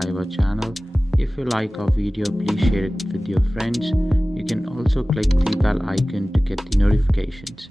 subscribe our channel. If you like our video, please share it with your friends. You can also click the bell icon to get the notifications.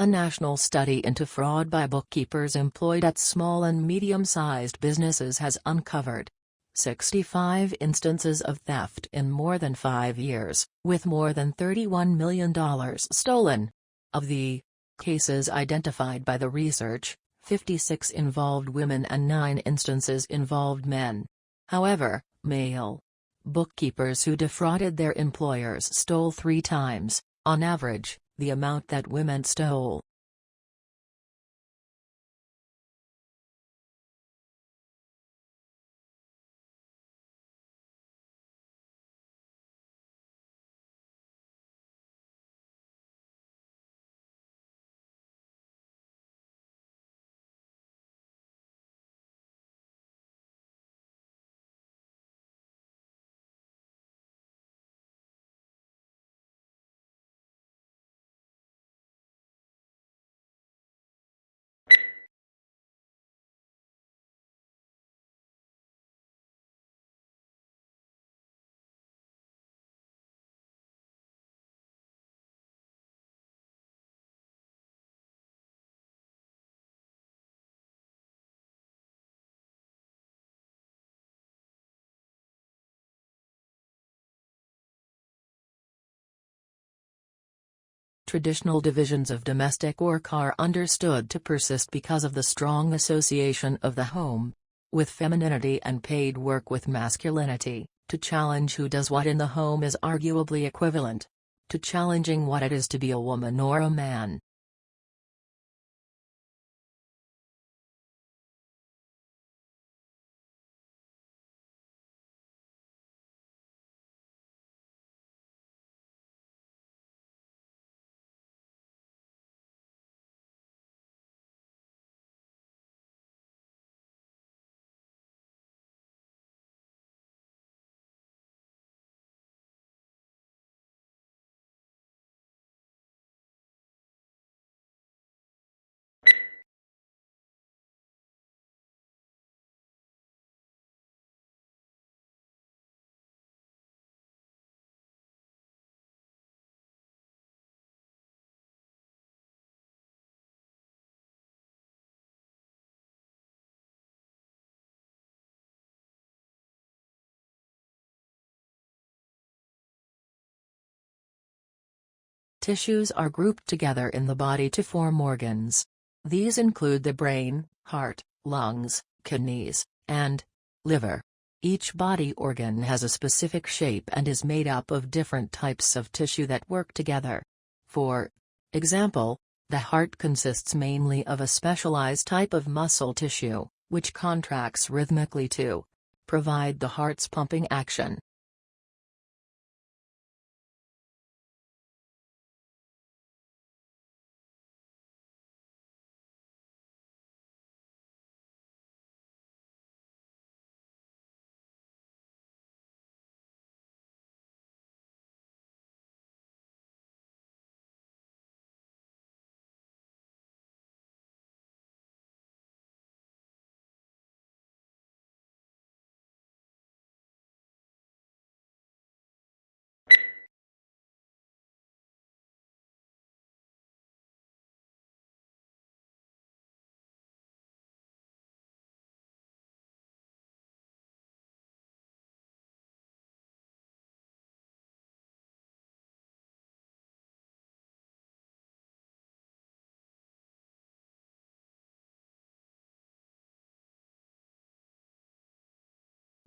A national study into fraud by bookkeepers employed at small and medium-sized businesses has uncovered 65 instances of theft in more than 5 years, with more than $31 million stolen. Of the cases identified by the research, 56 involved women and 9 instances involved men. However, male bookkeepers who defrauded their employers stole 3 times, on average, the amount that women stole. Traditional divisions of domestic work are understood to persist because of the strong association of the home with femininity and paid work with masculinity. To challenge who does what in the home is arguably equivalent to challenging what it is to be a woman or a man. Tissues are grouped together in the body to form organs. These include the brain, heart, lungs, kidneys, and liver. Each body organ has a specific shape and is made up of different types of tissue that work together. For example, the heart consists mainly of a specialized type of muscle tissue, which contracts rhythmically to provide the heart's pumping action.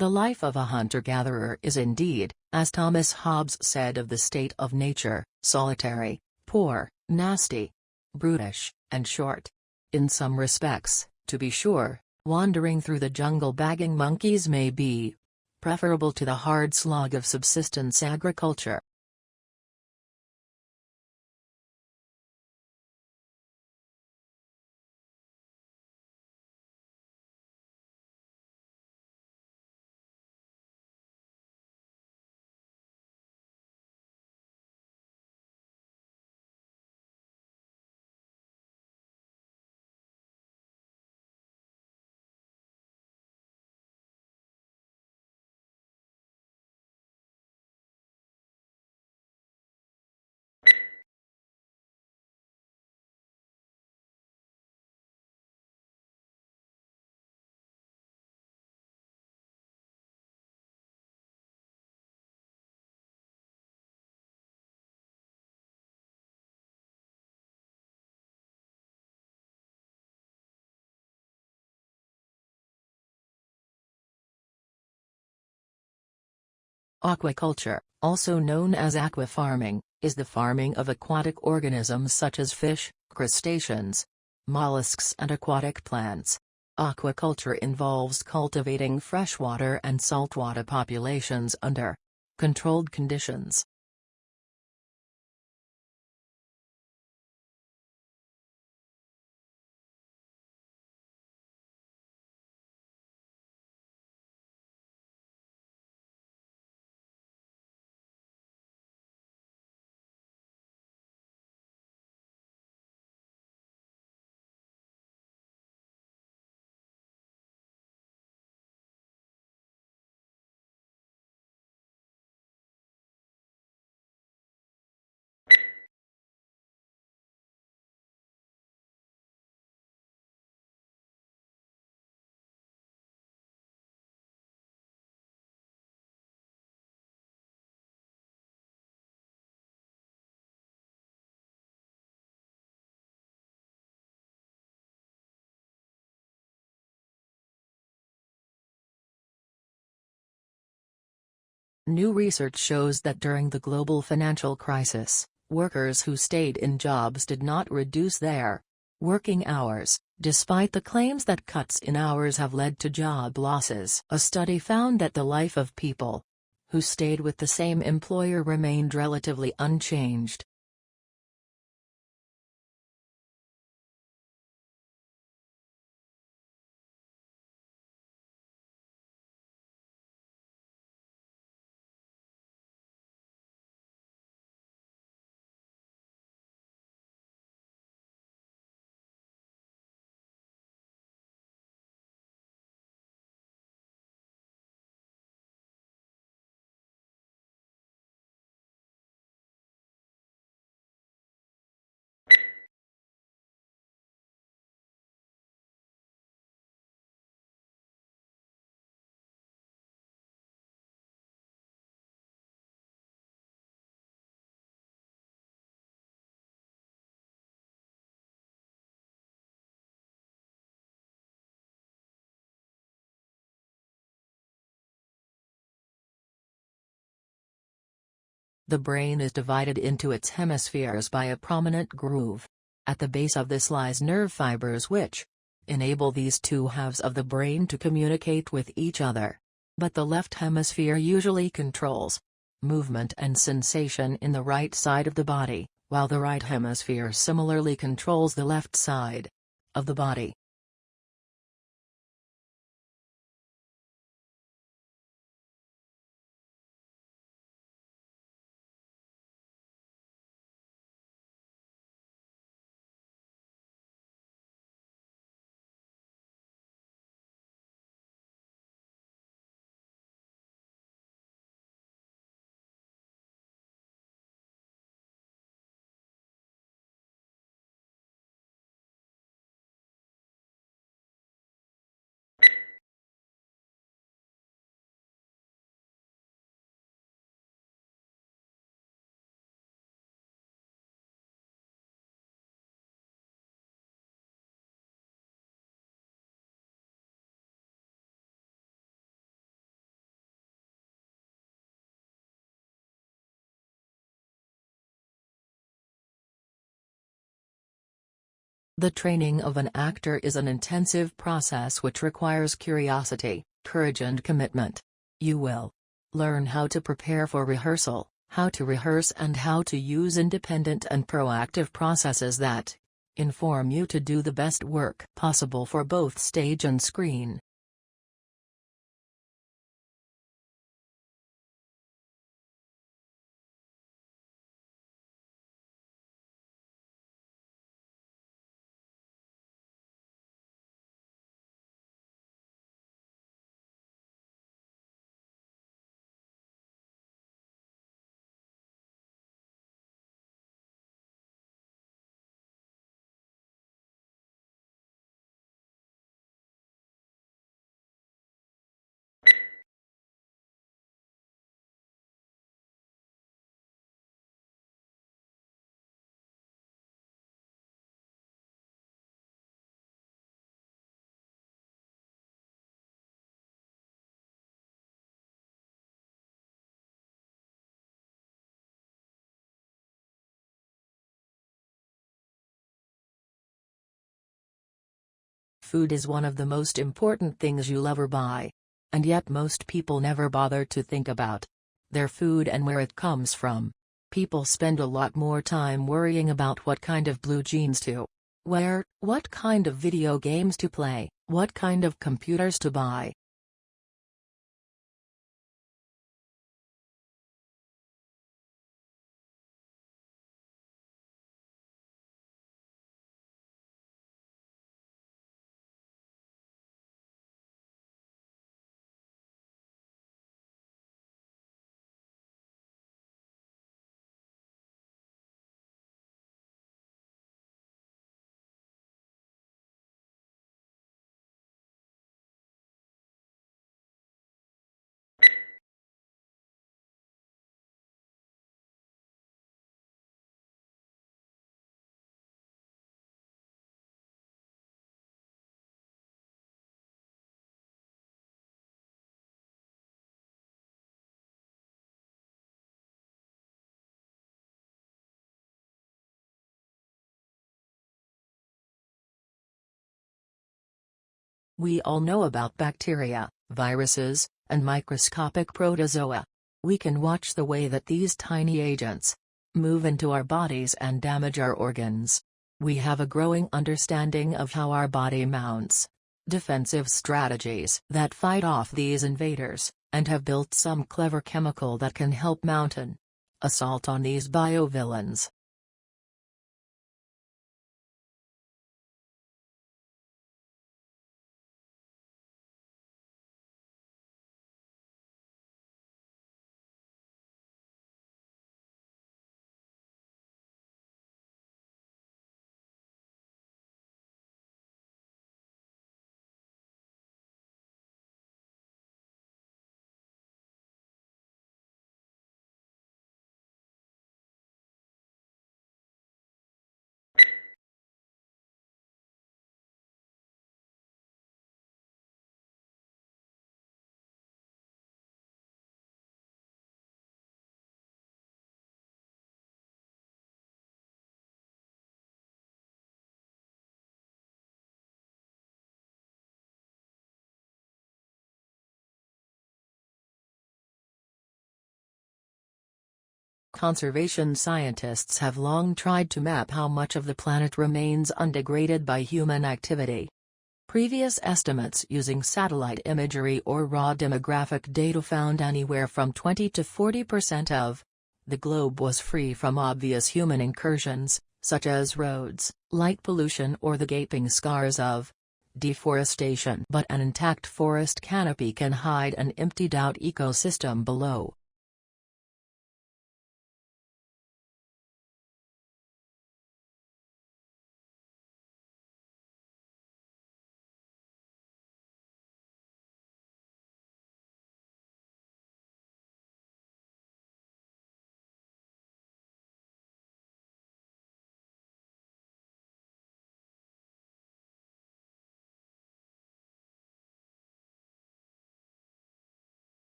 The life of a hunter-gatherer is indeed, as Thomas Hobbes said of the state of nature, solitary, poor, nasty, brutish, and short. In some respects, to be sure, wandering through the jungle bagging monkeys may be preferable to the hard slog of subsistence agriculture. Aquaculture, also known as aquafarming, is the farming of aquatic organisms such as fish, crustaceans, mollusks and aquatic plants. Aquaculture involves cultivating freshwater and saltwater populations under controlled conditions. New research shows that during the global financial crisis, workers who stayed in jobs did not reduce their working hours, despite the claims that cuts in hours have led to job losses. A study found that the life of people who stayed with the same employer remained relatively unchanged. The brain is divided into its hemispheres by a prominent groove. At the base of this lies nerve fibers which enable these two halves of the brain to communicate with each other. But the left hemisphere usually controls movement and sensation in the right side of the body, while the right hemisphere similarly controls the left side of the body. The training of an actor is an intensive process which requires curiosity, courage and commitment. You will learn how to prepare for rehearsal, how to rehearse and how to use independent and proactive processes that inform you to do the best work possible for both stage and screen. Food is one of the most important things you'll ever buy. And yet most people never bother to think about their food and where it comes from. People spend a lot more time worrying about what kind of blue jeans to wear, what kind of video games to play, what kind of computers to buy. We all know about bacteria, viruses, and microscopic protozoa. We can watch the way that these tiny agents move into our bodies and damage our organs. We have a growing understanding of how our body mounts defensive strategies that fight off these invaders, and have built some clever chemical that can help mount an assault on these biovillains. Conservation scientists have long tried to map how much of the planet remains undegraded by human activity. Previous estimates using satellite imagery or raw demographic data found anywhere from 20 to 40% of the globe was free from obvious human incursions, such as roads, light pollution or the gaping scars of deforestation. But an intact forest canopy can hide an emptied out ecosystem below.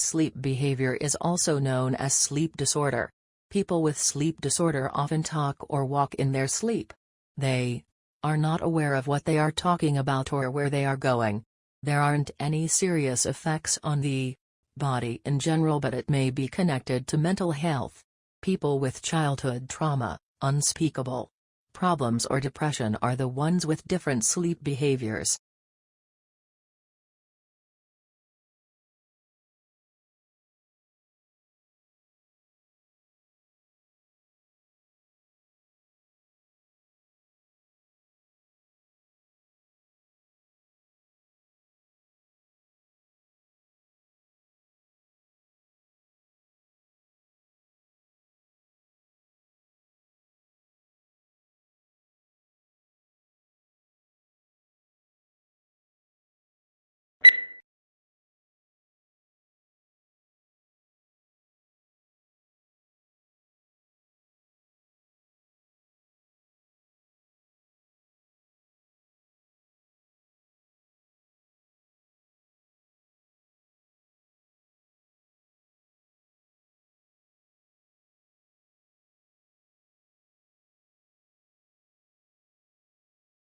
Sleep behavior is also known as sleep disorder. People with sleep disorder often talk or walk in their sleep. They are not aware of what they are talking about or where they are going. There aren't any serious effects on the body in general, but it may be connected to mental health. People with childhood trauma, unspeakable problems or depression are the ones with different sleep behaviors.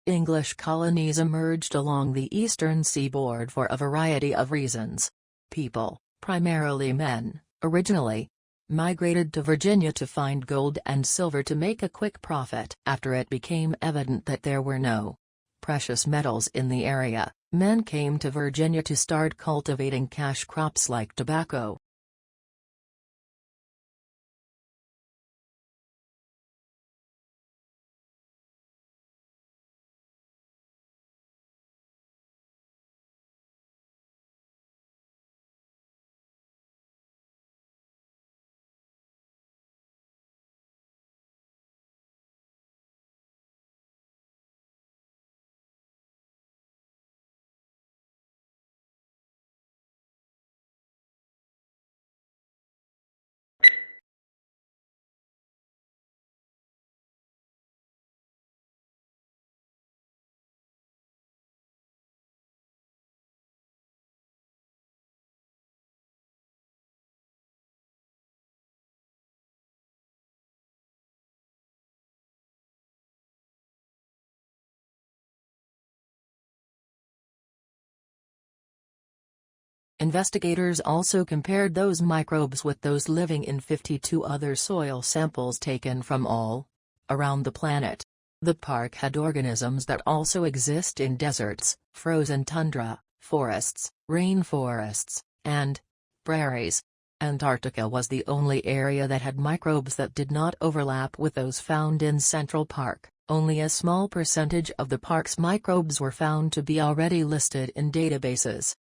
English colonies emerged along the eastern seaboard for a variety of reasons. People, primarily men, originally migrated to Virginia to find gold and silver to make a quick profit. After it became evident that there were no precious metals in the area, men came to Virginia to start cultivating cash crops like tobacco. Investigators also compared those microbes with those living in 52 other soil samples taken from all around the planet. The park had organisms that also exist in deserts, frozen tundra, forests, rainforests, and prairies. Antarctica was the only area that had microbes that did not overlap with those found in Central Park. Only a small percentage of the park's microbes were found to be already listed in databases.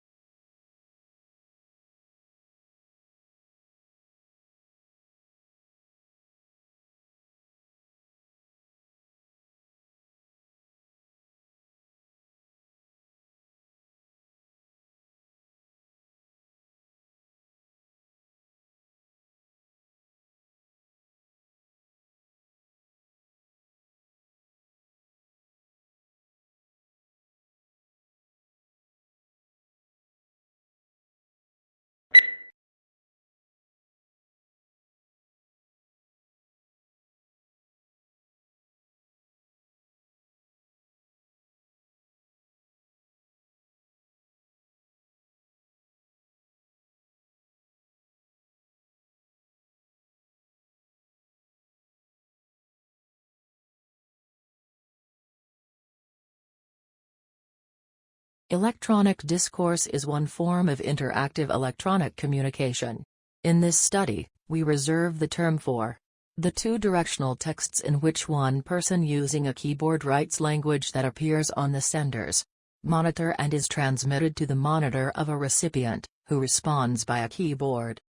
Electronic discourse is one form of interactive electronic communication. In this study, we reserve the term for the two-directional texts in which one person using a keyboard writes language that appears on the sender's monitor and is transmitted to the monitor of a recipient, who responds by a keyboard.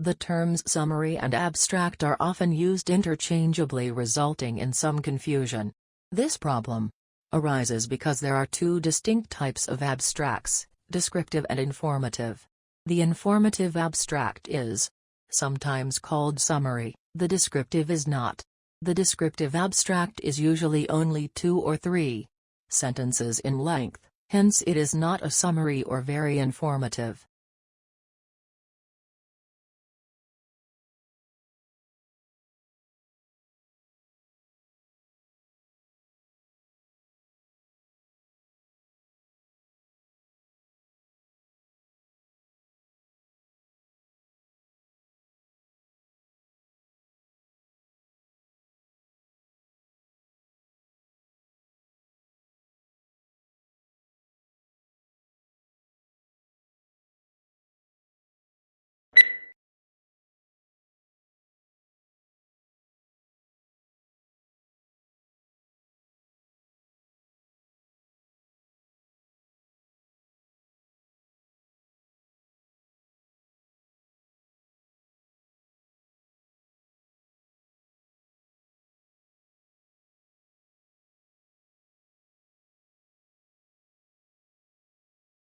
The terms summary and abstract are often used interchangeably, resulting in some confusion. This problem arises because there are two distinct types of abstracts, descriptive and informative. The informative abstract is sometimes called summary, the descriptive is not. The descriptive abstract is usually only 2 or 3 sentences in length, hence it is not a summary or very informative.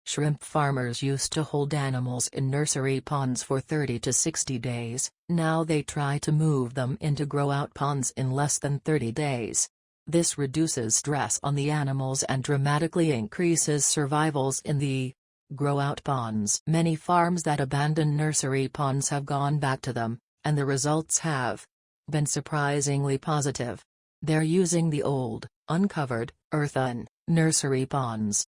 Shrimp farmers used to hold animals in nursery ponds for 30 to 60 days, now they try to move them into grow-out ponds in less than 30 days. This reduces stress on the animals and dramatically increases survivals in the grow-out ponds. Many farms that abandon nursery ponds have gone back to them, and the results have been surprisingly positive. They're using the old, uncovered, earthen nursery ponds.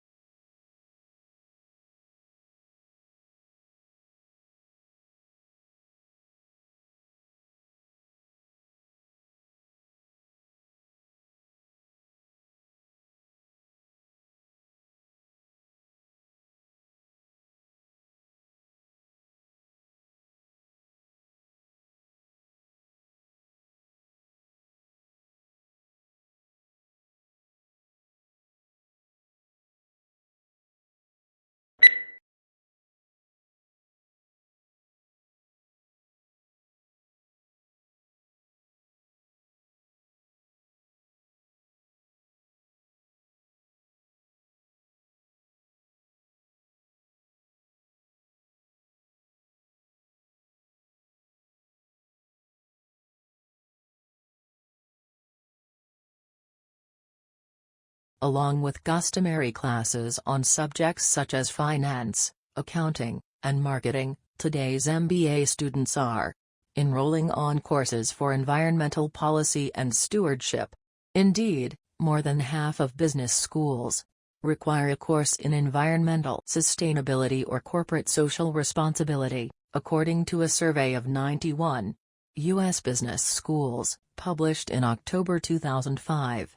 Along with customary classes on subjects such as finance, accounting, and marketing, today's MBA students are enrolling on courses for environmental policy and stewardship. Indeed, more than half of business schools require a course in environmental sustainability or corporate social responsibility, according to a survey of 91 U.S. business schools, published in October 2005.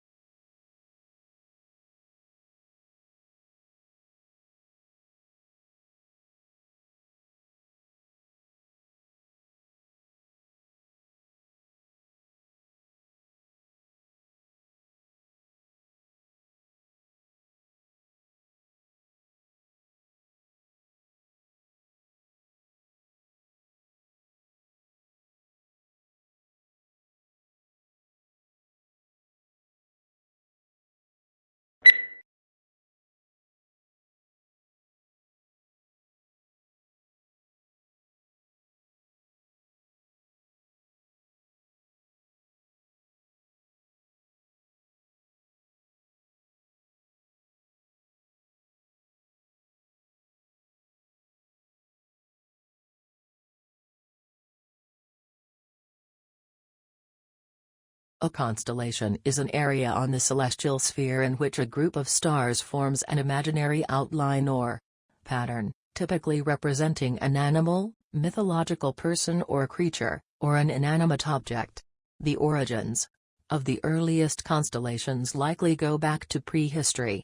A constellation is an area on the celestial sphere in which a group of stars forms an imaginary outline or pattern, typically representing an animal, mythological person or creature, or an inanimate object. The origins of the earliest constellations likely go back to prehistory.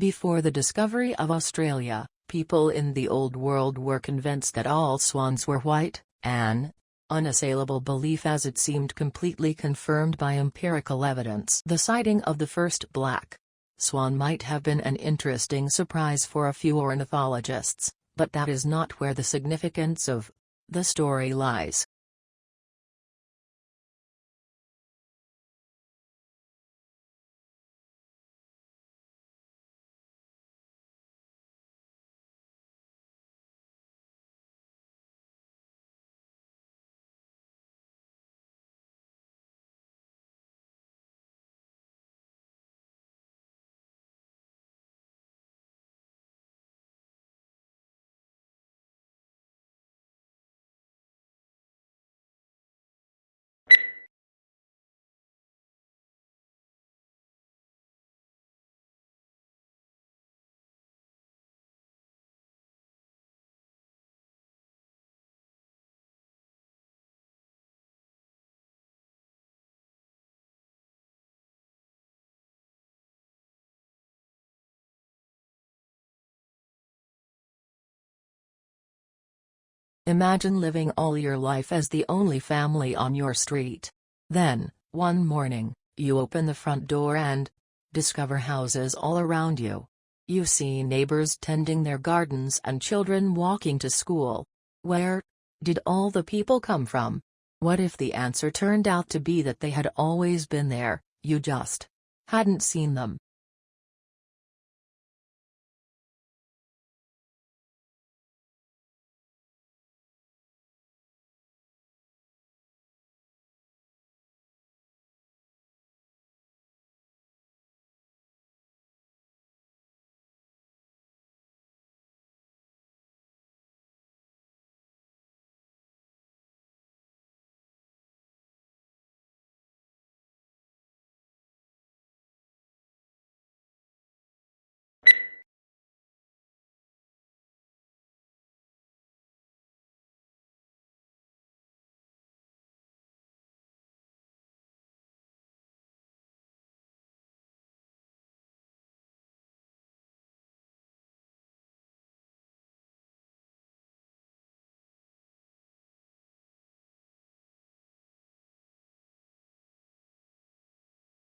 Before the discovery of Australia, people in the Old World were convinced that all swans were white, an unassailable belief as it seemed completely confirmed by empirical evidence. The sighting of the first black swan might have been an interesting surprise for a few ornithologists, but that is not where the significance of the story lies. Imagine living all your life as the only family on your street. Then, one morning, you open the front door and discover houses all around you. You see neighbors tending their gardens and children walking to school. Where did all the people come from? What if the answer turned out to be that they had always been there, you just hadn't seen them?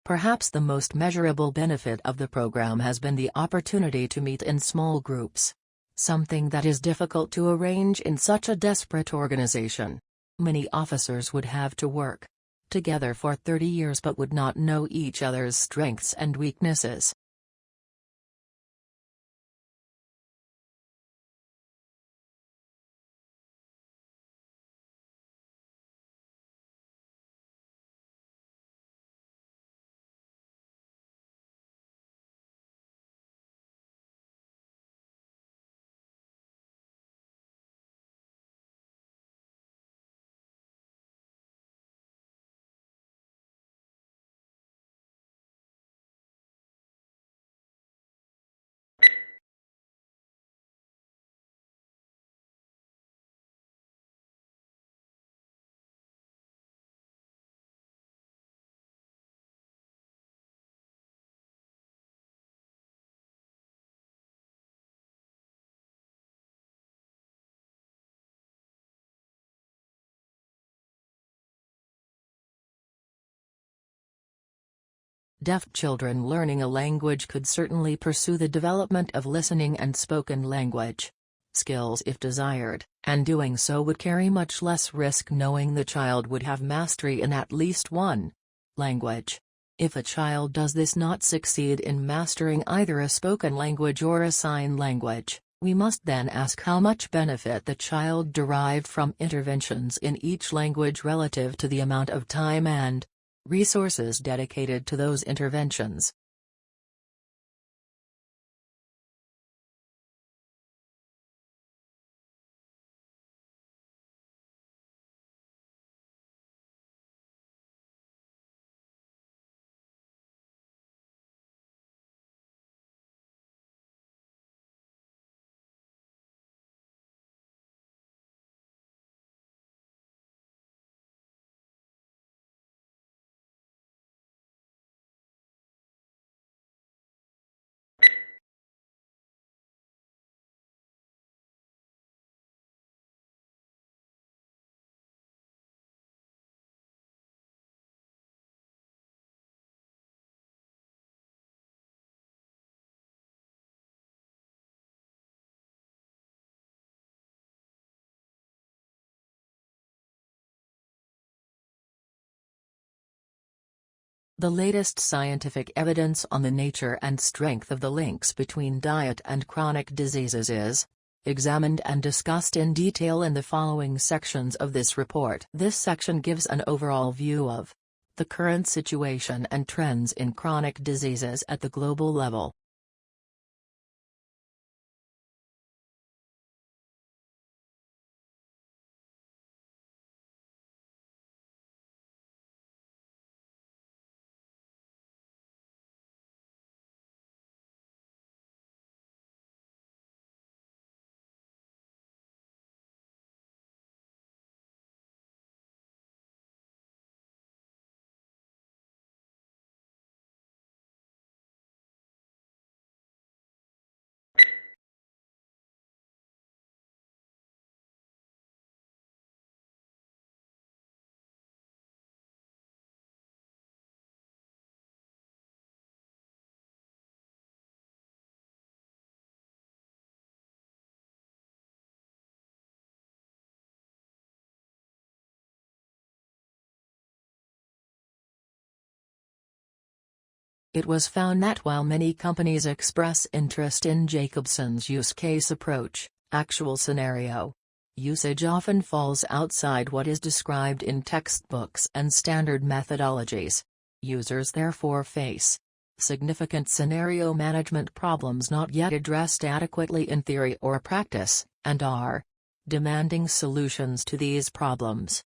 Perhaps the most measurable benefit of the program has been the opportunity to meet in small groups. Something that is difficult to arrange in such a desperate organization. Many officers would have to work together for 30 years but would not know each other's strengths and weaknesses. Deaf children learning a language could certainly pursue the development of listening and spoken language skills if desired, and doing so would carry much less risk knowing the child would have mastery in at least one language. If a child does this not succeed in mastering either a spoken language or a sign language, we must then ask how much benefit the child derived from interventions in each language relative to the amount of time and resources dedicated to those interventions. The latest scientific evidence on the nature and strength of the links between diet and chronic diseases is examined and discussed in detail in the following sections of this report. This section gives an overall view of the current situation and trends in chronic diseases at the global level. It was found that while many companies express interest in Jacobson's use case approach, actual scenario usage often falls outside what is described in textbooks and standard methodologies. Users therefore face significant scenario management problems not yet addressed adequately in theory or practice, and are demanding solutions to these problems.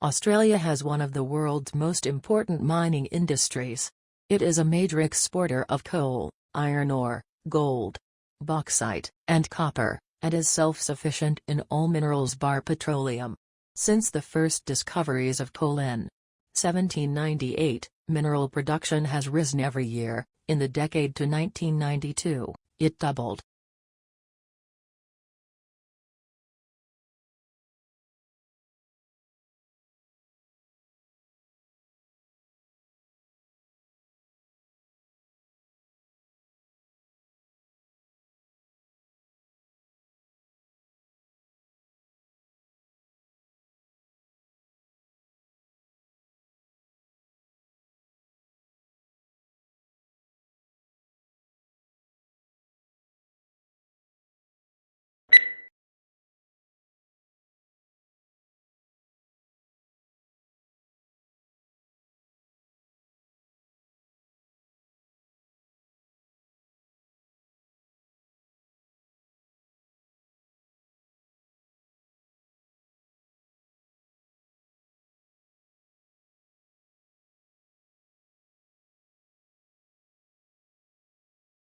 Australia has one of the world's most important mining industries. It is a major exporter of coal, iron ore, gold, bauxite, and copper, and is self-sufficient in all minerals bar petroleum. Since the first discoveries of coal in 1798, mineral production has risen every year. In the decade to 1992, it doubled.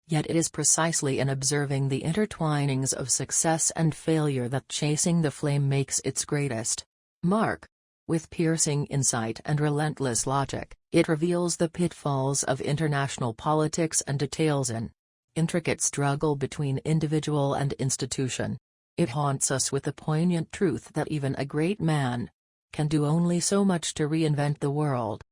Yet it is precisely in observing the intertwinings of success and failure that Chasing the Flame makes its greatest mark. With piercing insight and relentless logic, it reveals the pitfalls of international politics and details an intricate struggle between individual and institution. It haunts us with the poignant truth that even a great man can do only so much to reinvent the world.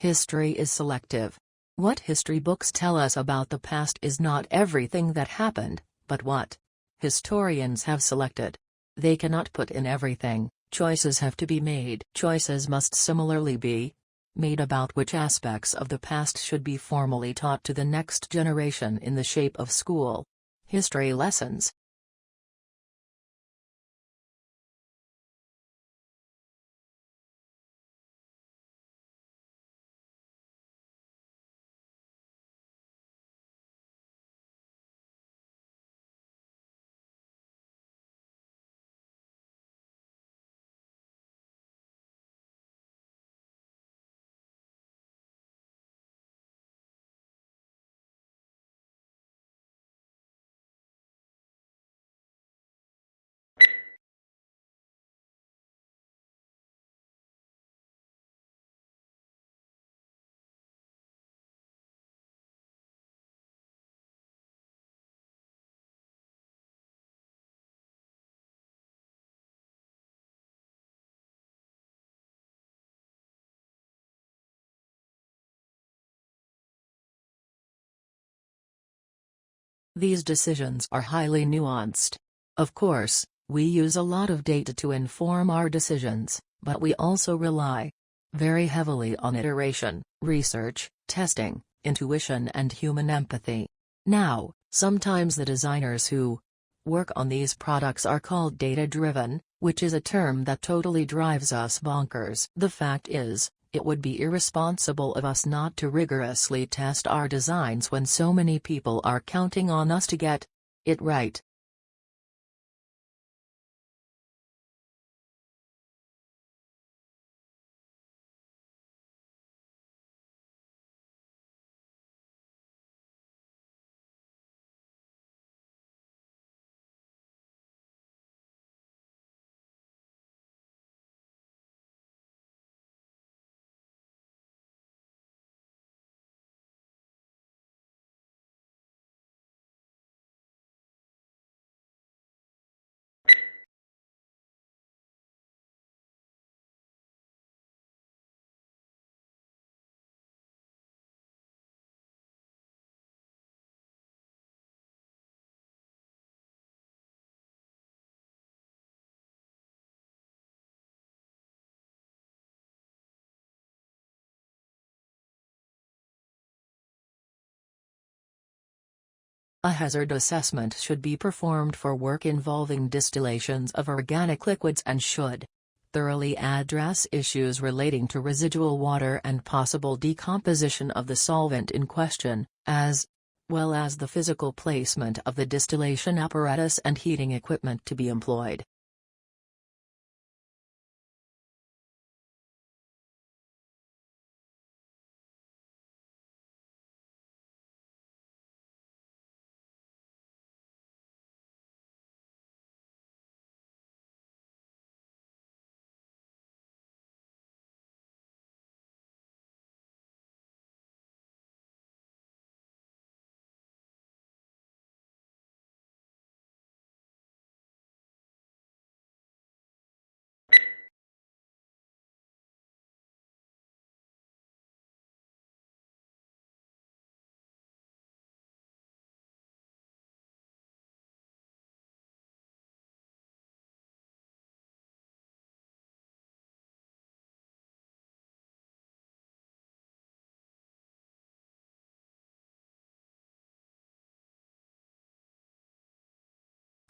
History is selective. What history books tell us about the past is not everything that happened, but what historians have selected. They cannot put in everything. Choices have to be made. Choices must similarly be made about which aspects of the past should be formally taught to the next generation in the shape of school history lessons. These decisions are highly nuanced. Of course, we use a lot of data to inform our decisions, but we also rely very heavily on iteration, research, testing, intuition and human empathy. Now, sometimes the designers who work on these products are called data-driven, which is a term that totally drives us bonkers. The fact is, it would be irresponsible of us not to rigorously test our designs when so many people are counting on us to get it right. A hazard assessment should be performed for work involving distillations of organic liquids and should thoroughly address issues relating to residual water and possible decomposition of the solvent in question, as well as the physical placement of the distillation apparatus and heating equipment to be employed.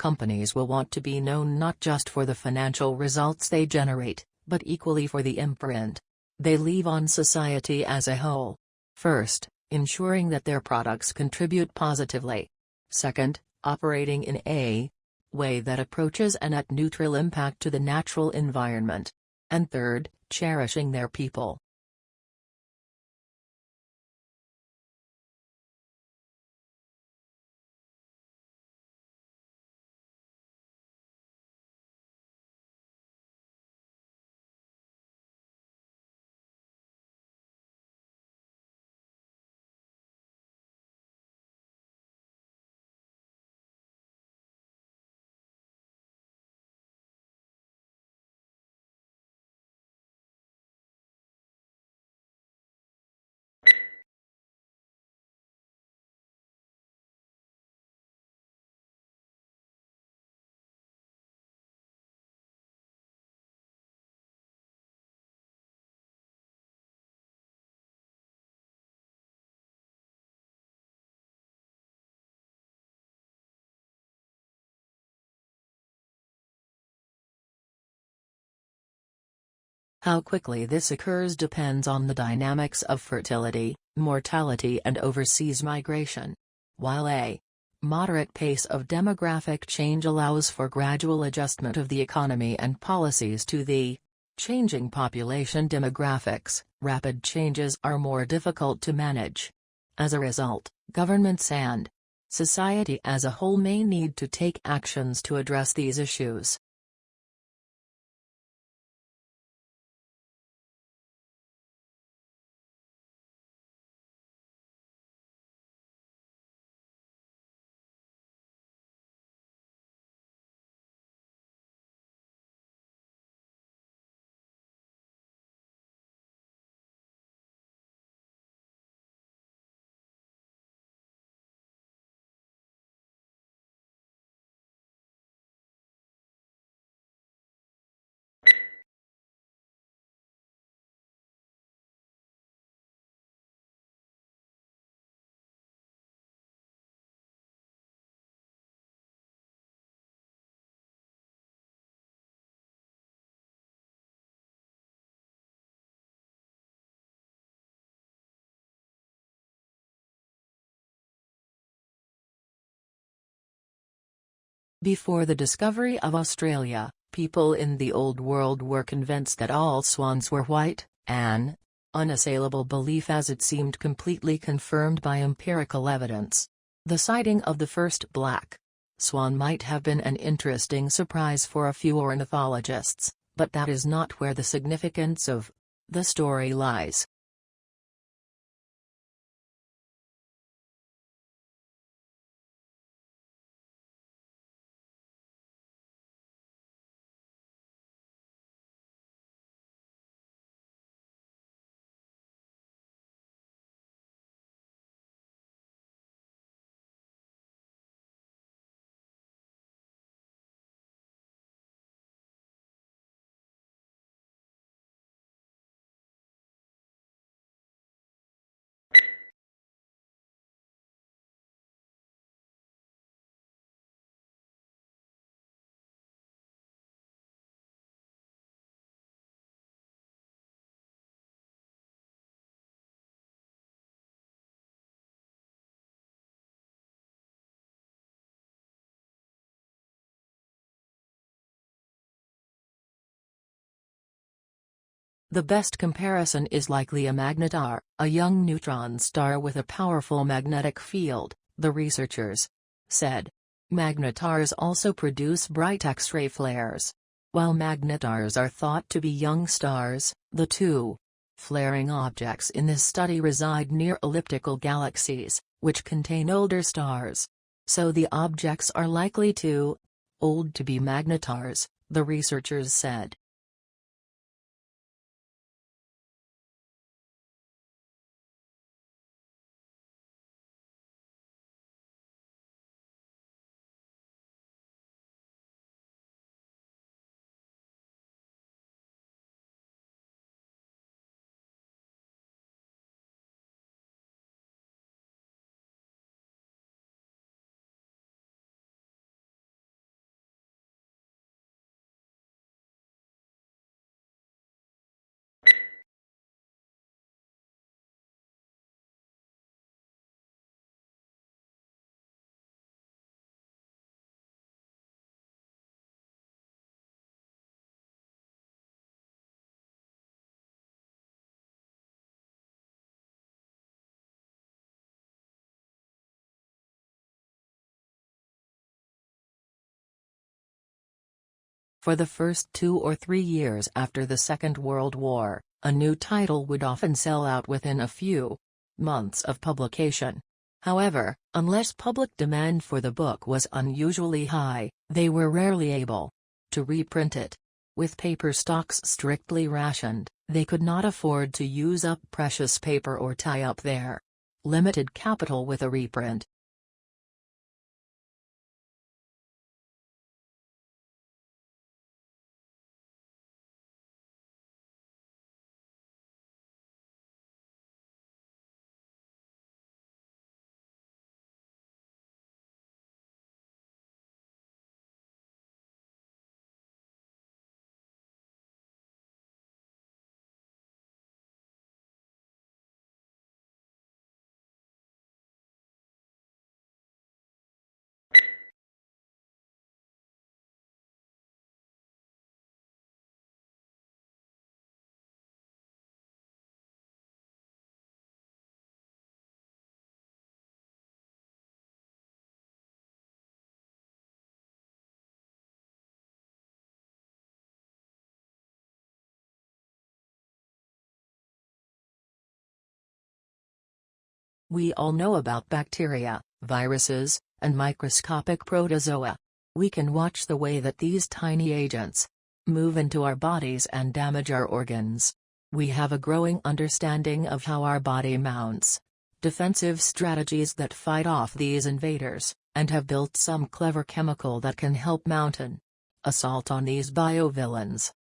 Companies will want to be known not just for the financial results they generate, but equally for the imprint they leave on society as a whole. First, ensuring that their products contribute positively. Second, operating in a way that approaches a net neutral impact to the natural environment. And third, cherishing their people. How quickly this occurs depends on the dynamics of fertility, mortality and overseas migration. While a moderate pace of demographic change allows for gradual adjustment of the economy and policies to the changing population demographics, rapid changes are more difficult to manage. As a result, governments and society as a whole may need to take actions to address these issues. Before the discovery of Australia, people in the Old World were convinced that all swans were white, an unassailable belief as it seemed completely confirmed by empirical evidence. The sighting of the first black swan might have been an interesting surprise for a few ornithologists, but that is not where the significance of the story lies. The best comparison is likely a magnetar, a young neutron star with a powerful magnetic field, the researchers said. Magnetars also produce bright X-ray flares. While magnetars are thought to be young stars, the two flaring objects in this study reside near elliptical galaxies, which contain older stars. So the objects are likely too old to be magnetars, the researchers said. For the first 2 or 3 years after the Second World War, a new title would often sell out within a few months of publication. However, unless public demand for the book was unusually high, they were rarely able to reprint it. With paper stocks strictly rationed, they could not afford to use up precious paper or tie up their limited capital with a reprint. We all know about bacteria, viruses, and microscopic protozoa. We can watch the way that these tiny agents move into our bodies and damage our organs. We have a growing understanding of how our body mounts defensive strategies that fight off these invaders, and have built some clever chemical that can help mount an assault on these biovillains.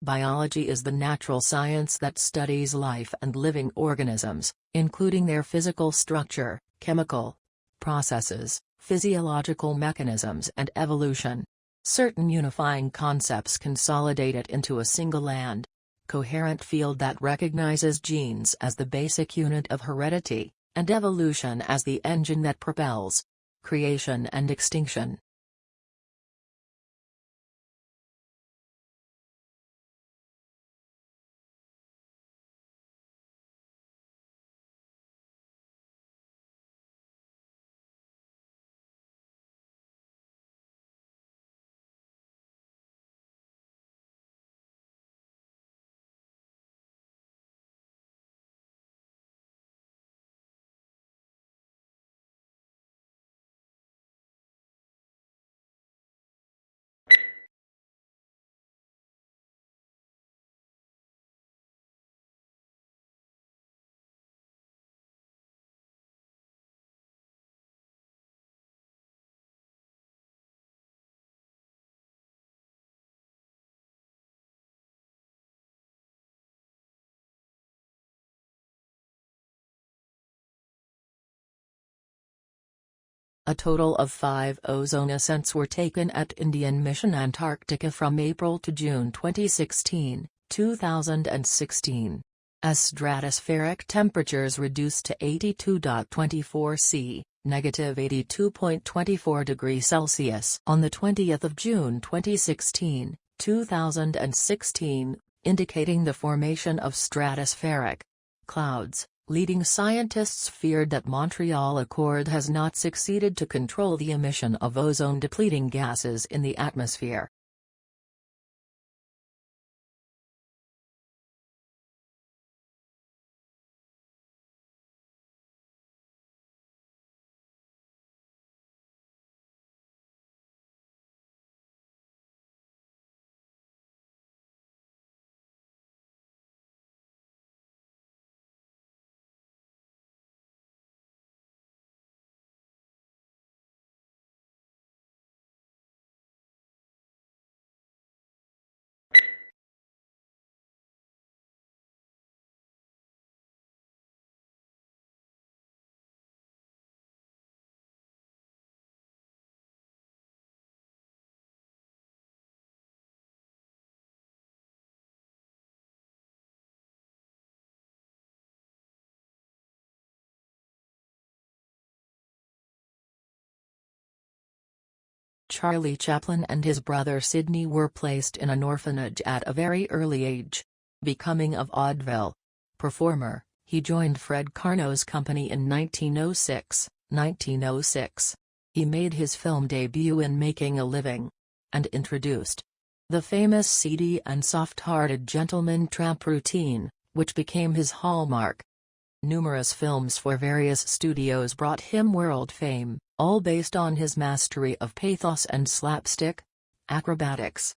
Biology is the natural science that studies life and living organisms, including their physical structure, chemical processes, physiological mechanisms and evolution. Certain unifying concepts consolidate it into a single and coherent field that recognizes genes as the basic unit of heredity, and evolution as the engine that propels creation and extinction. A total of 5 ozone ascents were taken at Indian Mission Antarctica from April to June 2016. As stratospheric temperatures reduced to 82.24 C, -82.24 degrees Celsius on the 20th of June 2016, indicating the formation of stratospheric clouds. Leading scientists feared that Montreal Accord has not succeeded to control the emission of ozone-depleting gases in the atmosphere. Charlie Chaplin and his brother Sidney were placed in an orphanage at a very early age. Becoming a vaudeville performer, he joined Fred Karno's company in 1906. He made his film debut in Making a Living, and introduced the famous seedy and soft-hearted gentleman tramp routine, which became his hallmark. Numerous films for various studios brought him world fame, all based on his mastery of pathos and slapstick acrobatics.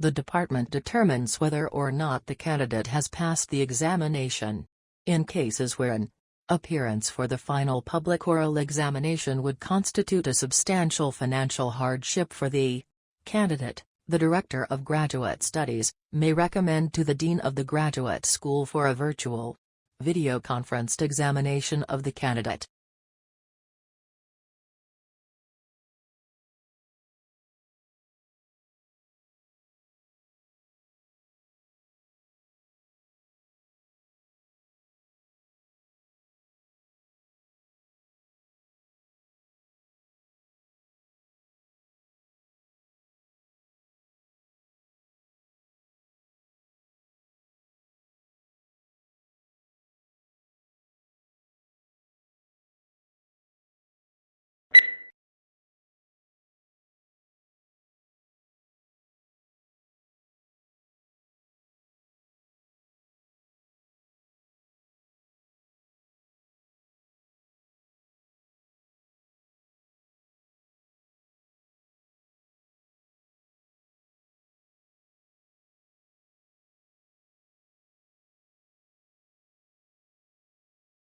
The department determines whether or not the candidate has passed the examination. In cases where an appearance for the final public oral examination would constitute a substantial financial hardship for the candidate, the Director of Graduate Studies may recommend to the Dean of the Graduate School for a virtual, video-conferenced examination of the candidate.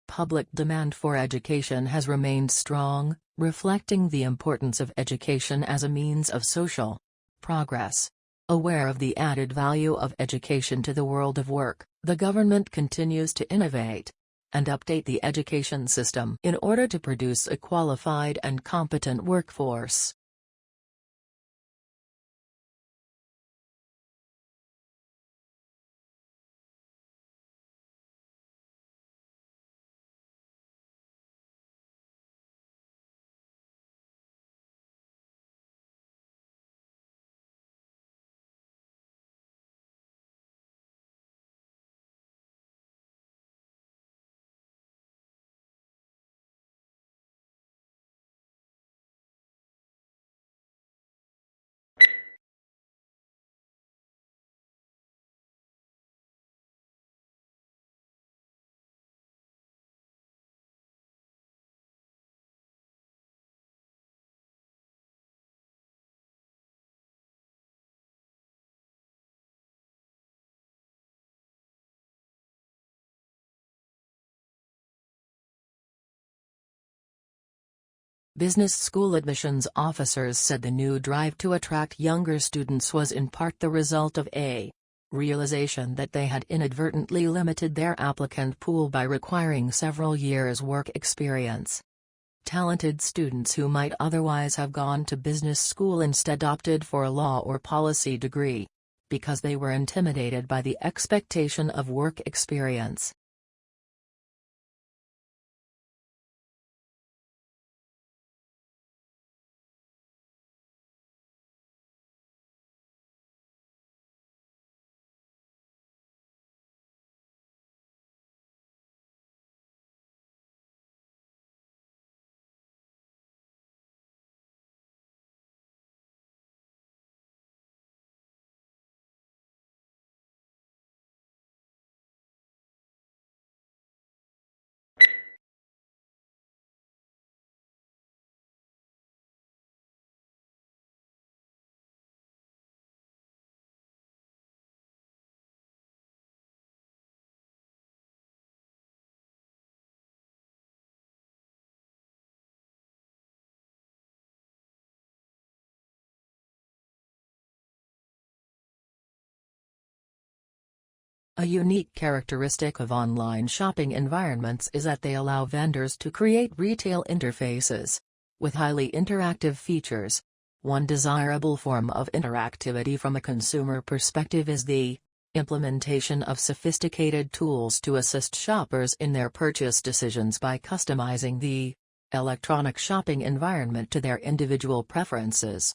Public demand for education has remained strong, reflecting the importance of education as a means of social progress. Aware of the added value of education to the world of work, the government continues to innovate and update the education system in order to produce a qualified and competent workforce. Business school admissions officers said the new drive to attract younger students was in part the result of a realization that they had inadvertently limited their applicant pool by requiring several years' work experience. Talented students who might otherwise have gone to business school instead opted for a law or policy degree, because they were intimidated by the expectation of work experience. A unique characteristic of online shopping environments is that they allow vendors to create retail interfaces with highly interactive features. One desirable form of interactivity from a consumer perspective is the implementation of sophisticated tools to assist shoppers in their purchase decisions by customizing the electronic shopping environment to their individual preferences.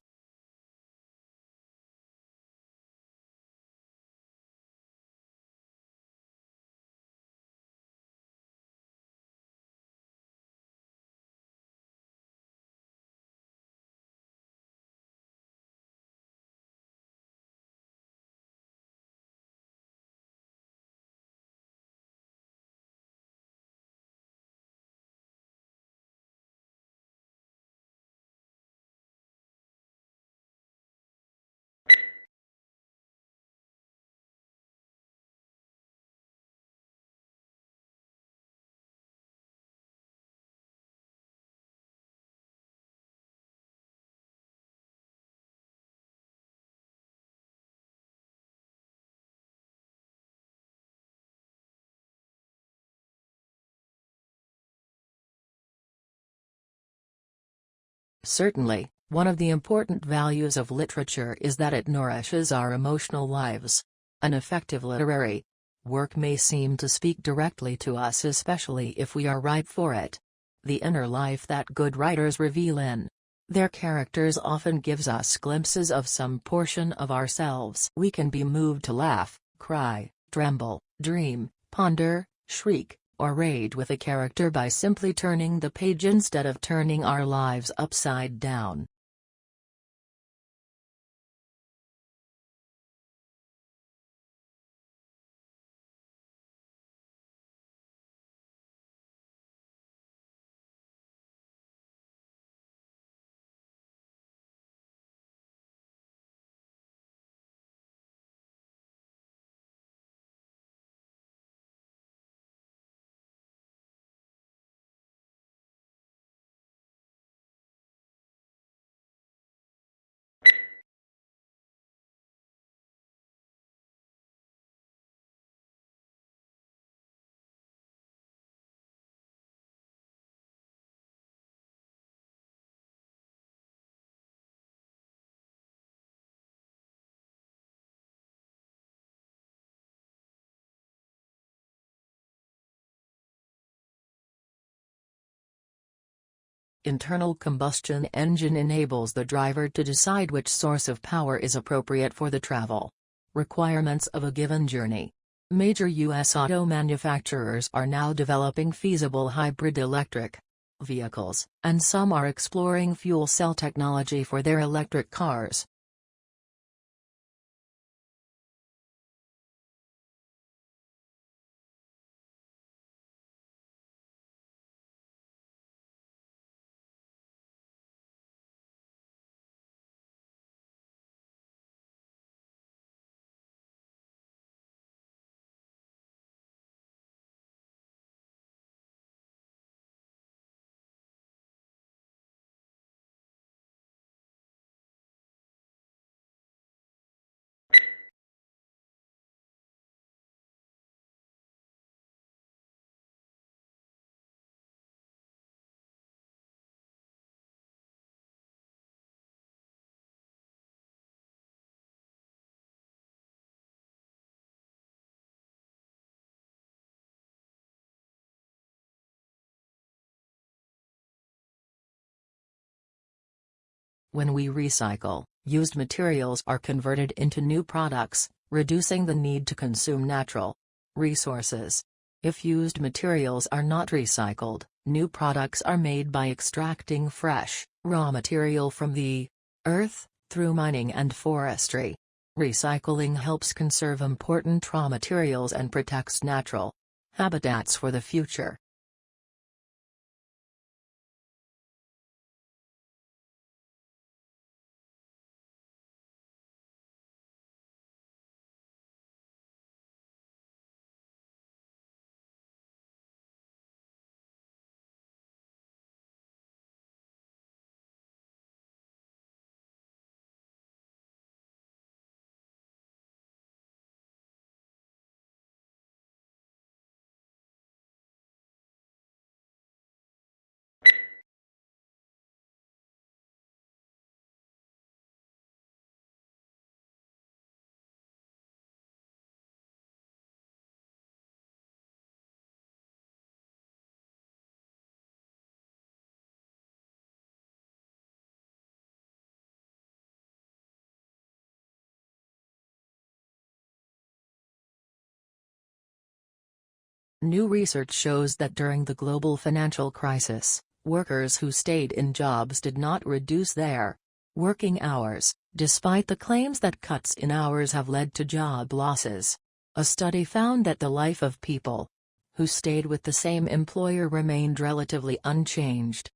Certainly, one of the important values of literature is that it nourishes our emotional lives. An effective literary work may seem to speak directly to us, especially if we are ripe for it. The inner life that good writers reveal in their characters often gives us glimpses of some portion of ourselves. We can be moved to laugh, cry, tremble, dream, ponder, shriek, or rage with a character by simply turning the page instead of turning our lives upside down. Internal combustion engine enables the driver to decide which source of power is appropriate for the travel requirements of a given journey. Major U.S. auto manufacturers are now developing feasible hybrid electric vehicles, and some are exploring fuel cell technology for their electric cars. When we recycle, used materials are converted into new products, reducing the need to consume natural resources. If used materials are not recycled, new products are made by extracting fresh, raw material from the earth, through mining and forestry. Recycling helps conserve important raw materials and protects natural habitats for the future. New research shows that during the global financial crisis, workers who stayed in jobs did not reduce their working hours, despite the claims that cuts in hours have led to job losses. A study found that the life of people who stayed with the same employer remained relatively unchanged.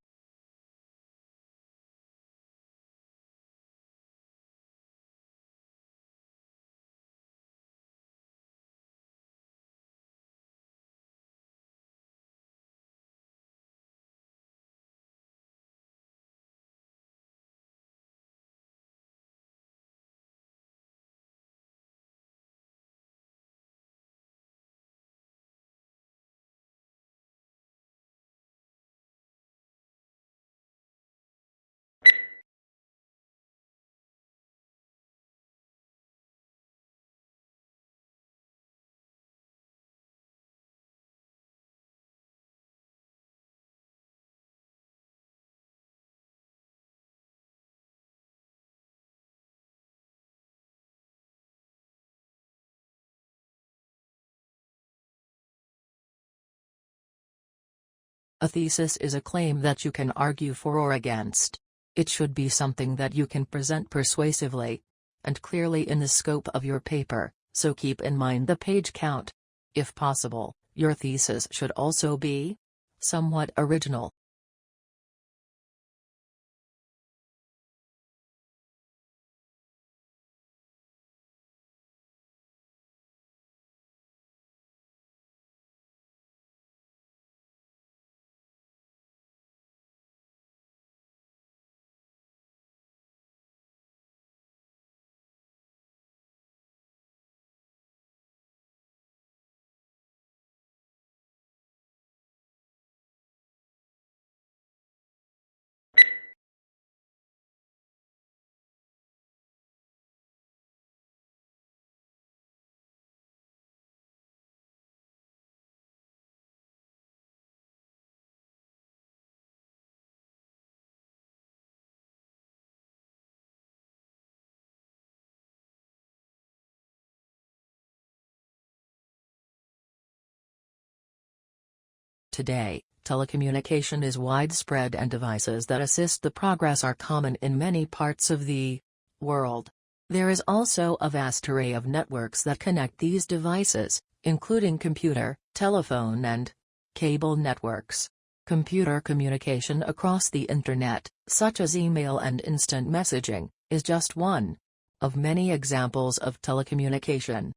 A thesis is a claim that you can argue for or against. It should be something that you can present persuasively and clearly in the scope of your paper, so keep in mind the page count. If possible, your thesis should also be somewhat original. Today, telecommunication is widespread and devices that assist the progress are common in many parts of the world. There is also a vast array of networks that connect these devices, including computer, telephone and cable networks. Computer communication across the Internet, such as email and instant messaging, is just one of many examples of telecommunication.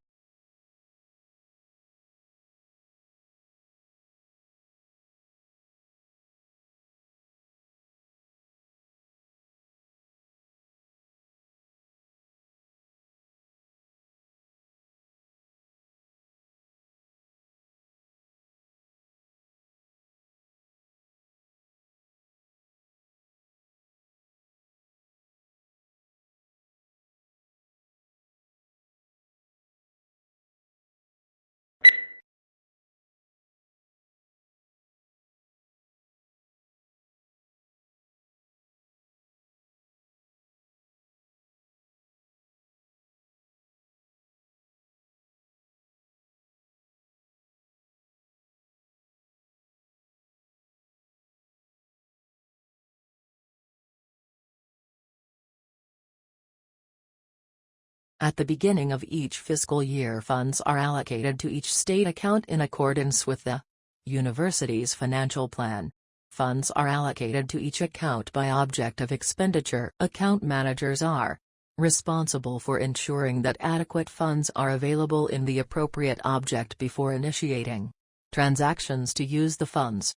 At the beginning of each fiscal year, funds are allocated to each state account in accordance with the university's financial plan. Funds are allocated to each account by object of expenditure. Account managers are responsible for ensuring that adequate funds are available in the appropriate object before initiating transactions to use the funds.